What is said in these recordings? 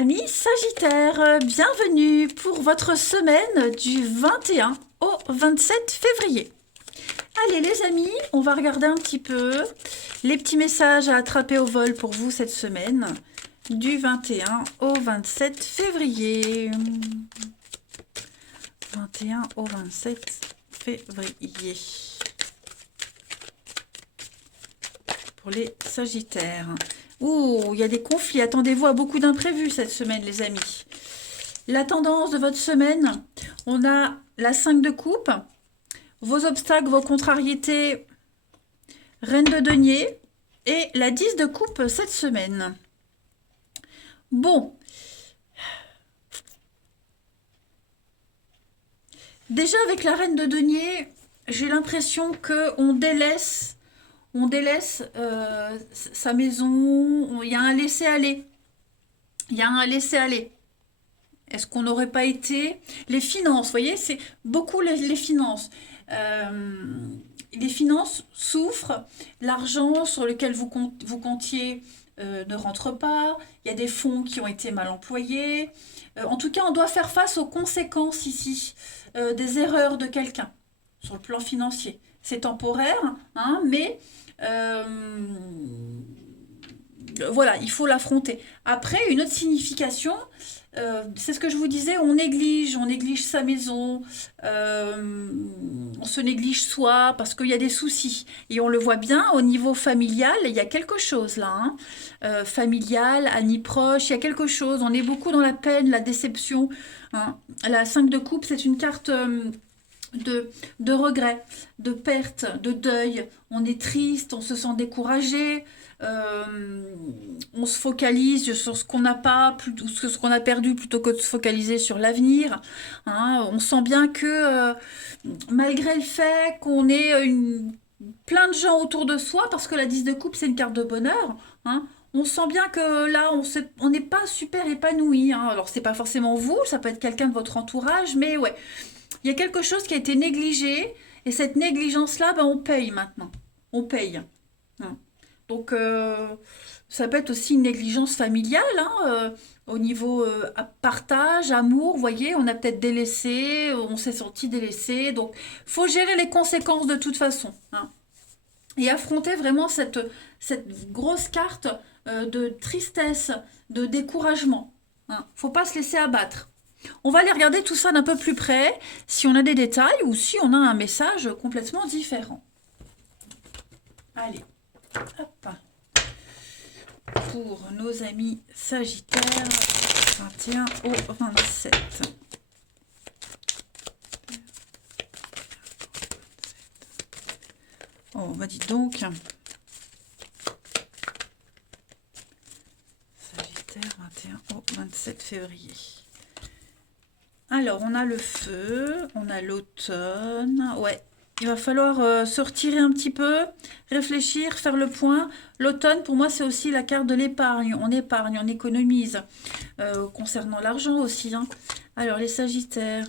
Amis Sagittaire, bienvenue pour votre semaine du 21 au 27 février. Allez les amis, on va regarder un petit peu les petits messages à attraper au vol pour vous cette semaine du 21 au 27 février. 21 au 27 février. Pour les Sagittaires. Ouh, il y a des conflits. Attendez-vous à beaucoup d'imprévus cette semaine, les amis. La tendance de votre semaine, on a la 5 de coupe, vos obstacles, vos contrariétés, reine de denier et la 10 de coupe cette semaine. Bon. Déjà avec la reine de denier, j'ai l'impression qu'on délaisse sa maison, il y a un laisser-aller. Il y a un laisser-aller. Est-ce qu'on n'aurait pas été... Les finances, vous voyez, c'est beaucoup les finances. Les finances souffrent, l'argent sur lequel vous comptiez ne rentre pas, il y a des fonds qui ont été mal employés. En tout cas, on doit faire face aux conséquences ici des erreurs de quelqu'un sur le plan financier. C'est temporaire, hein, mais voilà, il faut l'affronter. Après, une autre signification, c'est ce que je vous disais, on néglige sa maison, on se néglige soi parce qu'il y a des soucis. Et on le voit bien au niveau familial, il y a quelque chose là, hein. Familial, amis proches, il y a quelque chose. On est beaucoup dans la peine, la déception, hein. La 5 de coupe, c'est une carte... de regret, de perte, de deuil. On est triste, on se sent découragé, on se focalise sur ce qu'on n'a pas, plutôt ce qu'on a perdu plutôt que de se focaliser sur l'avenir, hein. On sent bien que malgré le fait qu'on ait plein de gens autour de soi, parce que la 10 de coupe c'est une carte de bonheur, hein, on sent bien que là, on n'est pas super épanoui, hein. Alors, c'est pas forcément vous, ça peut être quelqu'un de votre entourage, mais ouais, il y a quelque chose qui a été négligé, et cette négligence-là, ben, on paye maintenant. On paye, hein. Donc, ça peut être aussi une négligence familiale, hein, au niveau partage, amour, vous voyez, on a peut-être délaissé, on s'est senti délaissé, donc faut gérer les conséquences de toute façon, hein, et affronter vraiment cette grosse carte de tristesse, de découragement, hein. Faut pas se laisser abattre. On va aller regarder tout ça d'un peu plus près, si on a des détails ou si on a un message complètement différent. Allez, hop. Pour nos amis Sagittaires, 21 au 27. Oh, bah dites donc. Sagittaire, 21 au 27 février. Alors, on a le feu, on a l'automne. Ouais, il va falloir se retirer un petit peu, réfléchir, faire le point. L'automne, pour moi, c'est aussi la carte de l'épargne. On économise. Concernant l'argent aussi, hein. Alors, les Sagittaires.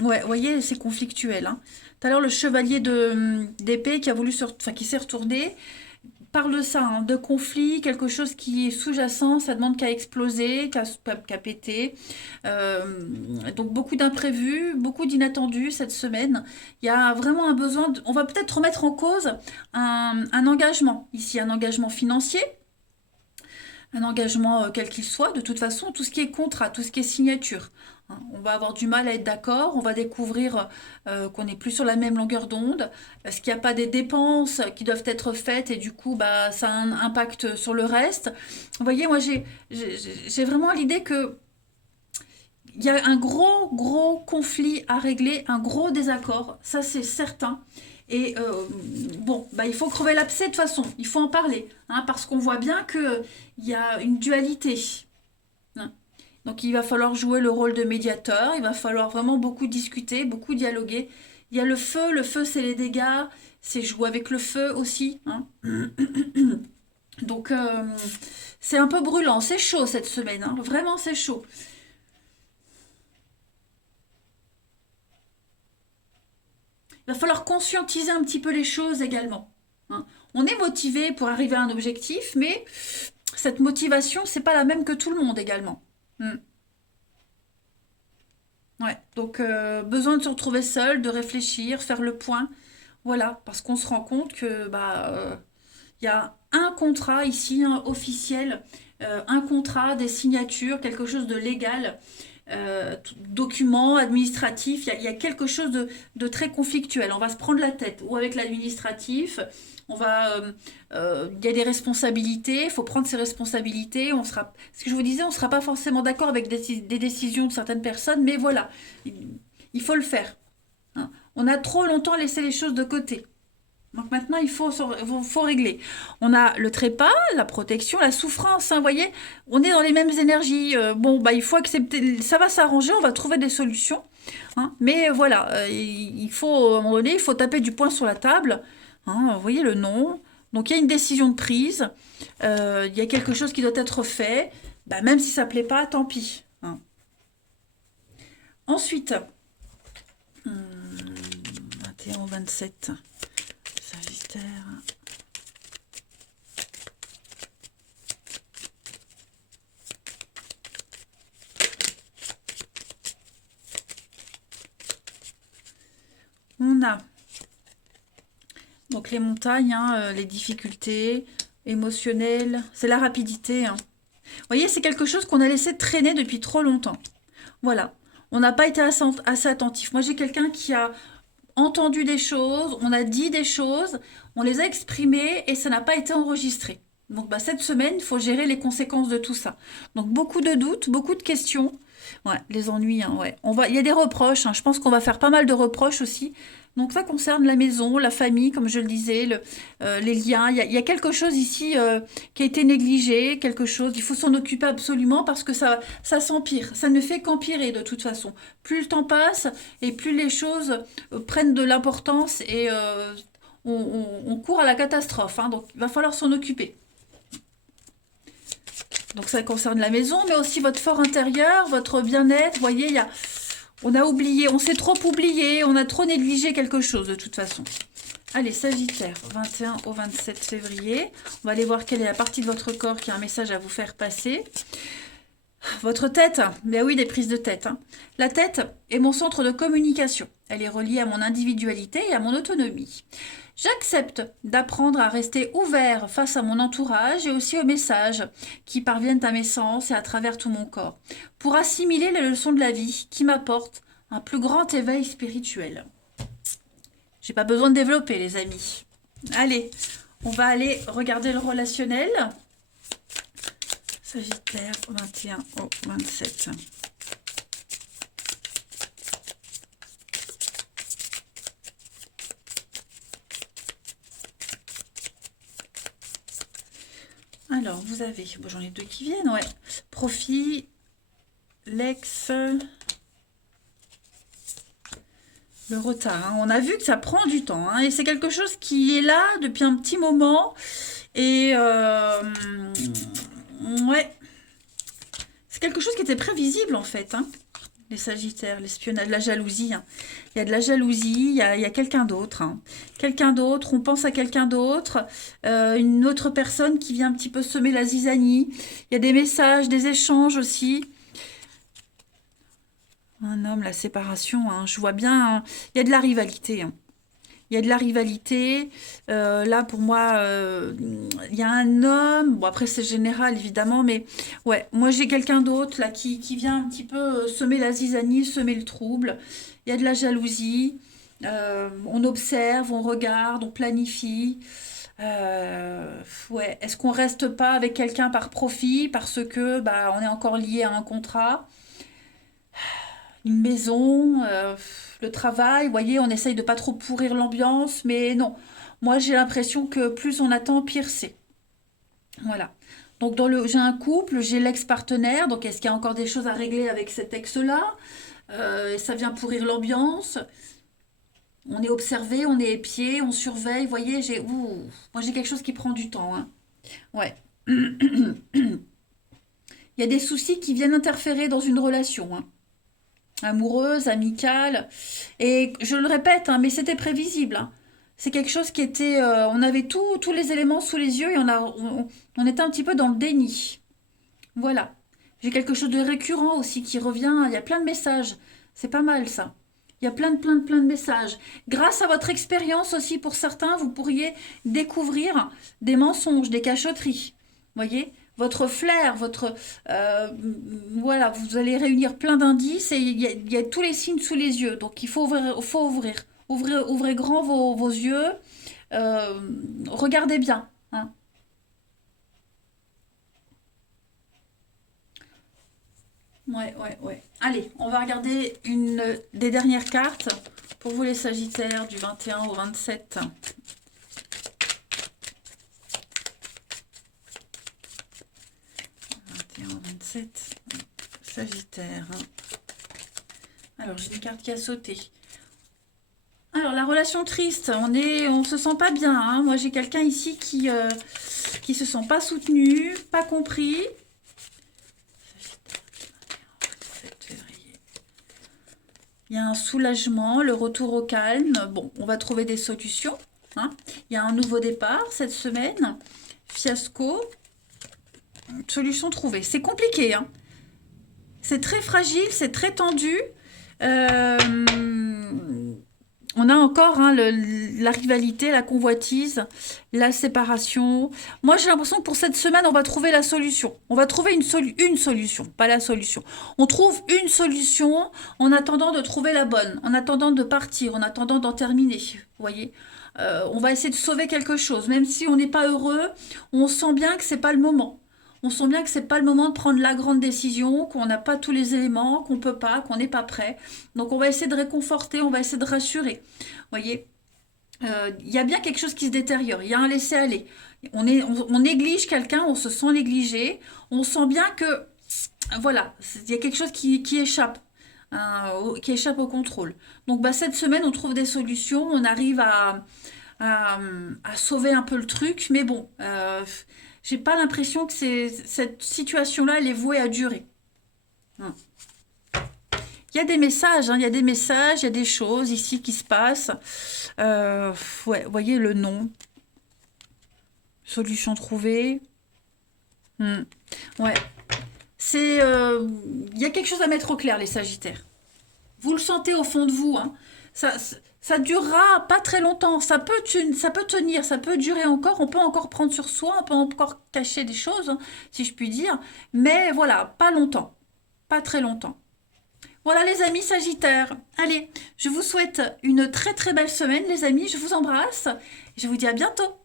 Ouais, vous voyez, c'est conflictuel, hein. Tout à l'heure, le chevalier d'épée qui a voulu qui s'est retourné parle de ça, hein, de conflit, quelque chose qui est sous-jacent, ça demande qu'à exploser, qu'à péter. Donc beaucoup d'imprévus, beaucoup d'inattendus cette semaine. Il y a vraiment un besoin, on va peut-être remettre en cause un engagement, ici un engagement financier, un engagement quel qu'il soit, de toute façon, tout ce qui est contrat, tout ce qui est signature, hein. On va avoir du mal à être d'accord, on va découvrir qu'on n'est plus sur la même longueur d'onde, parce qu'il n'y a pas des dépenses qui doivent être faites et du coup, bah, ça a un impact sur le reste. Vous voyez, moi, j'ai vraiment l'idée que il y a un gros conflit à régler, un gros désaccord, ça c'est certain. Et bon, bah, il faut crever l'abcès de toute façon, il faut en parler, hein, parce qu'on voit bien qu'il y a une dualité, hein. Donc il va falloir jouer le rôle de médiateur, il va falloir vraiment beaucoup discuter, beaucoup dialoguer. Il y a le feu c'est les dégâts, c'est jouer avec le feu aussi, hein. Donc c'est un peu brûlant, c'est chaud cette semaine, hein, vraiment c'est chaud. Il va falloir conscientiser un petit peu les choses également, hein. On est motivé pour arriver à un objectif, mais cette motivation, c'est pas la même que tout le monde également. Hmm. Ouais, donc besoin de se retrouver seul, de réfléchir, faire le point. Voilà, parce qu'on se rend compte que il y a un contrat ici, un officiel, un contrat, des signatures, quelque chose de légal, document administratif. Il y a quelque chose de très conflictuel. On va se prendre la tête ou avec l'administratif. Il y a des responsabilités. Il faut prendre ses responsabilités. Ce que je vous disais, on ne sera pas forcément d'accord avec des décisions de certaines personnes, mais voilà, il faut le faire. Hein. On a trop longtemps laissé les choses de côté. Donc maintenant, faut régler. On a le trépas, la protection, la souffrance. Hein, vous voyez, on est dans les mêmes énergies. Bon, bah, il faut accepter. Ça va s'arranger, on va trouver des solutions. Hein, mais voilà, il faut, à un moment donné, il faut taper du poing sur la table. Hein, vous voyez le non. Donc il y a une décision de prise. Il y a quelque chose qui doit être fait. Bah, même si ça ne plaît pas, tant pis. Hein. Ensuite, 21 au 27. Sagittaire. On a donc les montagnes, hein, les difficultés émotionnelles, c'est la rapidité. Hein. Vous voyez, c'est quelque chose qu'on a laissé traîner depuis trop longtemps. Voilà, on n'a pas été assez attentif. Moi, j'ai quelqu'un qui a entendu des choses, on a dit des choses, on les a exprimées et ça n'a pas été enregistré. Donc bah, cette semaine, il faut gérer les conséquences de tout ça. Donc beaucoup de doutes, beaucoup de questions. Ouais, les ennuis, hein, ouais. Il y a des reproches, hein. Je pense qu'on va faire pas mal de reproches aussi. Donc ça concerne la maison, la famille, comme je le disais, les liens. Il y a quelque chose ici qui a été négligé, quelque chose. Il faut s'en occuper absolument parce que ça s'empire. Ça ne fait qu'empirer de toute façon. Plus le temps passe et plus les choses prennent de l'importance et on court à la catastrophe. Hein. Donc il va falloir s'en occuper. Donc ça concerne la maison, mais aussi votre fort intérieur, votre bien-être. Vous voyez, on a oublié, on s'est trop oublié, on a trop négligé quelque chose de toute façon. Allez, Sagittaire, 21 au 27 février. On va aller voir quelle est la partie de votre corps qui a un message à vous faire passer. Votre tête, ben oui, des prises de tête. Hein. La tête est mon centre de communication. Elle est reliée à mon individualité et à mon autonomie. J'accepte d'apprendre à rester ouvert face à mon entourage et aussi aux messages qui parviennent à mes sens et à travers tout mon corps, pour assimiler les leçons de la vie qui m'apportent un plus grand éveil spirituel. J'ai pas besoin de développer, les amis. Allez, on va aller regarder le relationnel. Sagittaire, 21 au 27. Alors, vous avez, bon, j'en ai deux qui viennent, ouais. Profit, l'ex, le retard. Hein. On a vu que ça prend du temps, hein, et c'est quelque chose qui est là depuis un petit moment. Et ouais, c'est quelque chose qui était prévisible en fait. Hein. Les Sagittaires, l'espionnage, la jalousie. Hein. Il y a de la jalousie, il y a quelqu'un d'autre. Hein. Quelqu'un d'autre, on pense à quelqu'un d'autre, une autre personne qui vient un petit peu semer la zizanie. Il y a des messages, des échanges aussi. Un homme, la séparation, hein. Je vois bien, hein. Il y a de la rivalité. Hein. Il y a de la rivalité. Là, pour moi, il y a un homme. Bon, après, c'est général, évidemment. Mais ouais, moi, j'ai quelqu'un d'autre là qui vient un petit peu semer la zizanie, semer le trouble. Il y a de la jalousie. On observe, on regarde, on planifie. Ouais, est-ce qu'on reste pas avec quelqu'un par profit parce que bah, on est encore lié à un contrat, une maison, le travail, vous voyez, on essaye de pas trop pourrir l'ambiance, mais non. Moi, j'ai l'impression que plus on attend, pire c'est. Voilà. Donc, j'ai un couple, j'ai l'ex-partenaire, donc est-ce qu'il y a encore des choses à régler avec cet ex-là? Ça vient pourrir l'ambiance. On est observé, on est épié, on surveille, vous voyez, moi j'ai quelque chose qui prend du temps. Hein. Ouais. Il y a des soucis qui viennent interférer dans une relation. Hein. Amoureuse, amicale. Et je le répète, hein, mais c'était prévisible. Hein. C'est quelque chose qui était... on avait tous les éléments sous les yeux et on était un petit peu dans le déni. Voilà. J'ai quelque chose de récurrent aussi qui revient. Il y a plein de messages. C'est pas mal ça. Il y a plein de messages. Grâce à votre expérience aussi, pour certains, vous pourriez découvrir des mensonges, des cachotteries. Voyez? Votre flair, voilà, vous allez réunir plein d'indices et il y a tous les signes sous les yeux. Donc il faut ouvrir. Ouvrez grand vos yeux. Euh, regardez bien, hein. Ouais, ouais, ouais. Allez, on va regarder une des dernières cartes pour vous les Sagittaires du 21 au 27. 21 au 27. Sagittaire. Alors, j'ai une carte qui a sauté. Alors, la relation triste, on se sent pas bien, hein. Moi, j'ai quelqu'un ici qui se sent pas soutenu, pas compris. Il y a un soulagement, le retour au calme. Bon, on va trouver des solutions, hein. Il y a un nouveau départ cette semaine. Fiasco. Solution trouvée. C'est compliqué, hein. C'est très fragile, c'est très tendu. Euh, on a encore, hein, la rivalité, la convoitise, la séparation. Moi, j'ai l'impression que pour cette semaine, on va trouver la solution. On va trouver une solution, pas la solution. On trouve une solution en attendant de trouver la bonne, en attendant de partir, en attendant d'en terminer. Vous voyez? On va essayer de sauver quelque chose. Même si on n'est pas heureux, on sent bien que c'est pas le moment. On sent bien que c'est pas le moment de prendre la grande décision, qu'on n'a pas tous les éléments, qu'on peut pas, qu'on n'est pas prêt. Donc on va essayer de réconforter, on va essayer de rassurer. Vous voyez, il y a bien quelque chose qui se détériore, il y a un laisser-aller. On néglige quelqu'un, on se sent négligé, on sent bien que, voilà, il y a quelque chose qui échappe, hein, qui échappe au contrôle. Donc bah, cette semaine, on trouve des solutions, on arrive à sauver un peu le truc, mais bon, j'ai pas l'impression que cette situation-là, elle est vouée à durer. Hein. Il y a des messages, hein, il y a des messages, il y a des choses ici qui se passent. Ouais, vous voyez le nom. Solution trouvée. Hmm. Ouais. Il y a quelque chose à mettre au clair, les Sagittaires. Vous le sentez au fond de vous, hein. Ça durera pas très longtemps. Ça peut tenir, ça peut durer encore. On peut encore prendre sur soi, on peut encore cacher des choses, hein, si je puis dire. Mais voilà, pas longtemps. Pas très longtemps. Voilà les amis Sagittaires. Allez, je vous souhaite une très très belle semaine les amis. Je vous embrasse. Je vous dis à bientôt.